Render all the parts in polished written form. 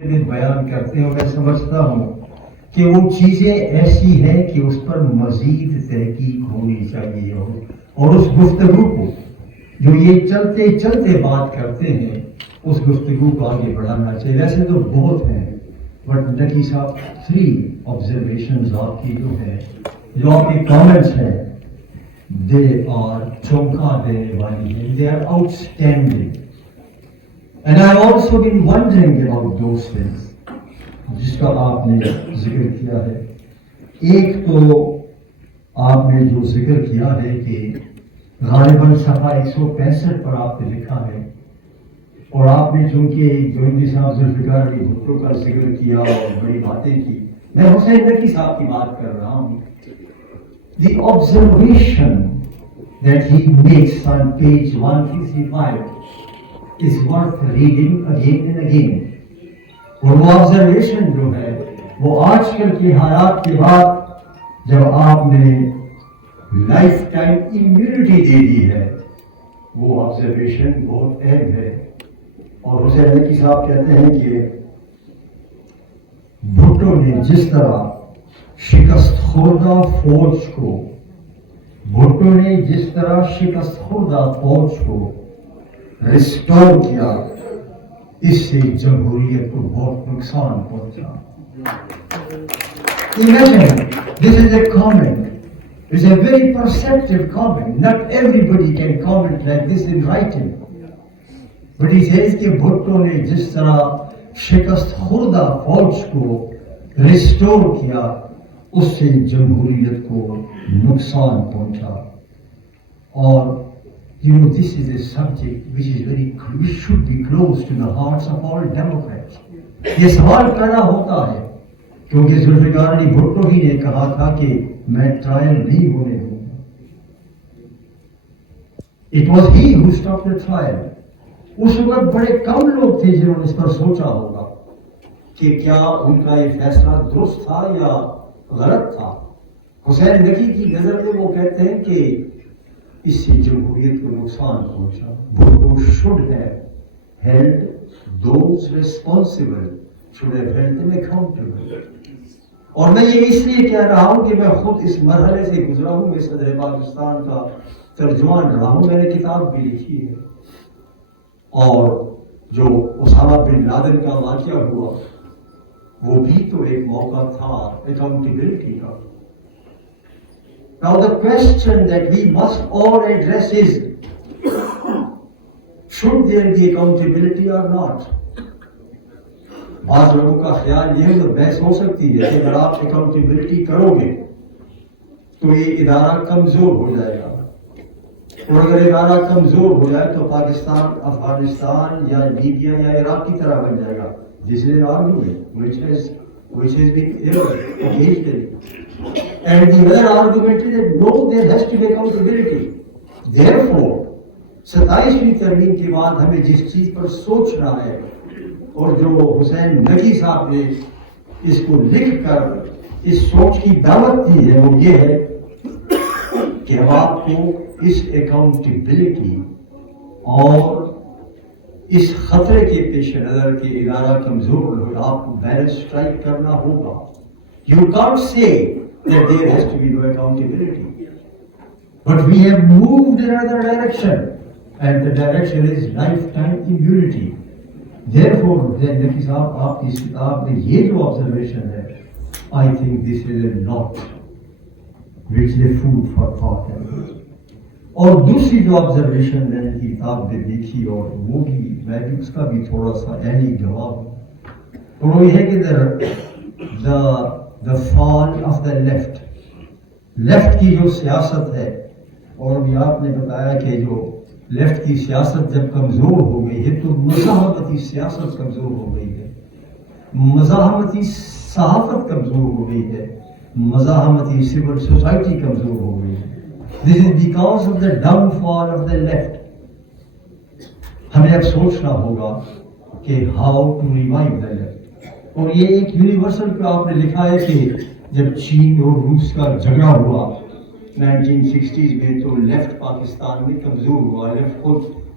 بیان کرتے ہیں اور میں سمجھتا ہوں کہ وہ چیزیں ایسی ہیں کہ اس پر مزید تحقیق ہونی چاہیے اور اس گفتگو کو جو یہ چلتے چلتے بات کرتے ہیں اس گفتگو کو آگے بڑھانا چاہیے. ویسے تو بہت ہیں بٹ نقی صاحب 3 آبزرویشنز آپ کی جو ہیں جو آپ کے کامنٹس ہیں دے آر چونکا دینے والی ہیں. They are outstanding. And I've also been wondering about those things جس کا آپ نے ذکر کیا ہے. ایک تو آپ نے جو ذکر کیا ہے کہ غالباً صفحہ 165 پر آپ نے لکھا ہے اور آپ نے چونکہ جوہری صاحب ذوالفقار علی بھٹو کا ذکر کیا اور بڑی باتیں کی. میں حسین نقی صاحب کی بات کر رہا ہوں. The observation that he makes on page 155 is worth reading again and again. اور وہ آبزرویشن جو ہے وہ آج کل کی حالات کے بعد جب آپ نے لائف ٹائم امیونٹی دے دی ہے وہ آبزرویشن بہت اہم ہے. اور حسین نقی صاحب کہتے ہیں کہ بھٹو نے جس طرح شکست خوردہ فوج کو ریسٹور کیا اس سے جمہوریت کو بہت نقصان پہنچا. Imagine, this is a comment. It's a very perceptive comment. Not everybody can comment like this in writing. But he says کہ بھٹو نے جس طرح شکست خوردہ فوج کو ریسٹور کیا اس سے جمہوریت کو نقصان پہنچا. اور you know, this is a subject which should be close to the hearts of all Democrats. یہ سوال پیدا ہوتا ہے کیونکہ ذوالفقار علی بھٹو ہی نے کہا تھا کہ میں ٹرائل نہیں ہونے دوں گا. It was he who stopped the trial. اس وقت بڑے کم لوگ تھے جنہوں نے اس پر سوچا ہوگا کہ کیا ان کا یہ فیصلہ درست تھا یا غلط تھا. حسین نقی کی نظر میں وہ کہتے ہیں کہ اس سے جمہوریت کو نقصان پہنچا. Bhutto should have held those responsible, should have held them accountable. اور میں یہ اس لیے کہہ رہا ہوں کہ میں خود اس مرحلے سے گزرا ہوں. میں صدر پاکستان کا ترجمان رہا ہوں. میں نے کتاب بھی لکھی ہے. اور جو اسامہ بن لادن کا واقعہ ہوا وہ بھی تو ایک موقع تھا اکاؤنٹیبلٹی کا. Now the question that we must all address is, should there be accountability or not? بعض لوگوں کا خیال یہ ہے تو بحث ہو سکتی ہے کہ اگر آپ اکاؤنٹیبلٹی کرو گے تو یہ ادارہ کمزور ہو جائے گا. اور اگر ادارہ کمزور ہو جائے تو پاکستان افغانستان یا لیبیا یا عراق کی طرح بن جائے گا. This is an argument which has been there occasionally. And the other argument is that no, there has to be accountability. Therefore, 27ویں ترمیم کے بعد ہمیں جس چیز پر سوچنا ہے اور جو حسین نقی صاحب نے اس کو لکھ کر اس سوچ کی دعوت دی ہے وہ یہ ہے کہ اب آپ کو اس اکاؤنٹیبلٹی اور اس خطرے کے پیش نظر کہ ادارہ کمزور ہو آپ کو بیلنس اسٹرائک کرنا ہوگا. You can't say that there has to be no accountability. But we have moved in another direction, and the direction is lifetime immunity. Therefore, Naqi Sahab, آپ کی کتاب میں یہ جو observation ہے, I think this is a lot which is food for thought. اور دوسری جو observation میں نے کتاب میں دیکھی اور وہ بھی میں بھی اس کا بھی تھوڑا سا عینی جواب اور وہ یہ ہے کہ the fall of the left کی جو سیاست ہے اور بھی آپ نے بتایا کہ جو لیفٹ کی سیاست جب کمزور ہو گئی ہے تو مزاحمتی سیاست کمزور ہو گئی ہے, مزاحمتی صحافت کمزور ہو گئی ہے, مزاحمتی سول سوسائٹی کمزور ہو گئی ہے. This is because of the downfall of the left. ہمیں اب سوچنا ہوگا کہ how to revive the left. اور یہ ایک یونیورسل پہ آپ نے لکھا ہے کہ جب چین اور روس کا جھگڑا ہوا 1960s میں تو لیفٹ پاکستان میں کمزور ہوا, لیفٹ خود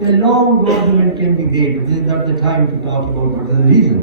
A long argument can be made, but this is not the time to talk about what is the reason.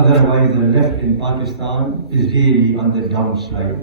Otherwise the left in Pakistan is really on the downslide.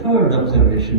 third observation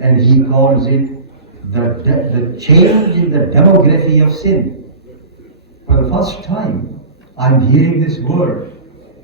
and he calls it the change in the demography of Sindh. For the first time I'm hearing this word.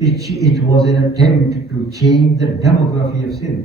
it was an attempt to change the demography of Sindh.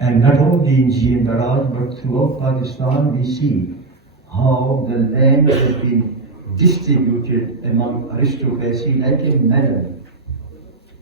And not only in GM Barrage but throughout Pakistan we see how the land has been distributed among aristocracy like a melon.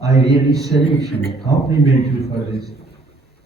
I really salute you, compliment you for this.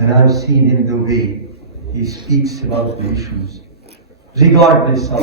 And I've seen him the way he speaks about the issues, regardless of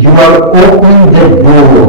You are opening the door.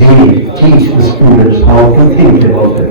they teach the students how to think about it.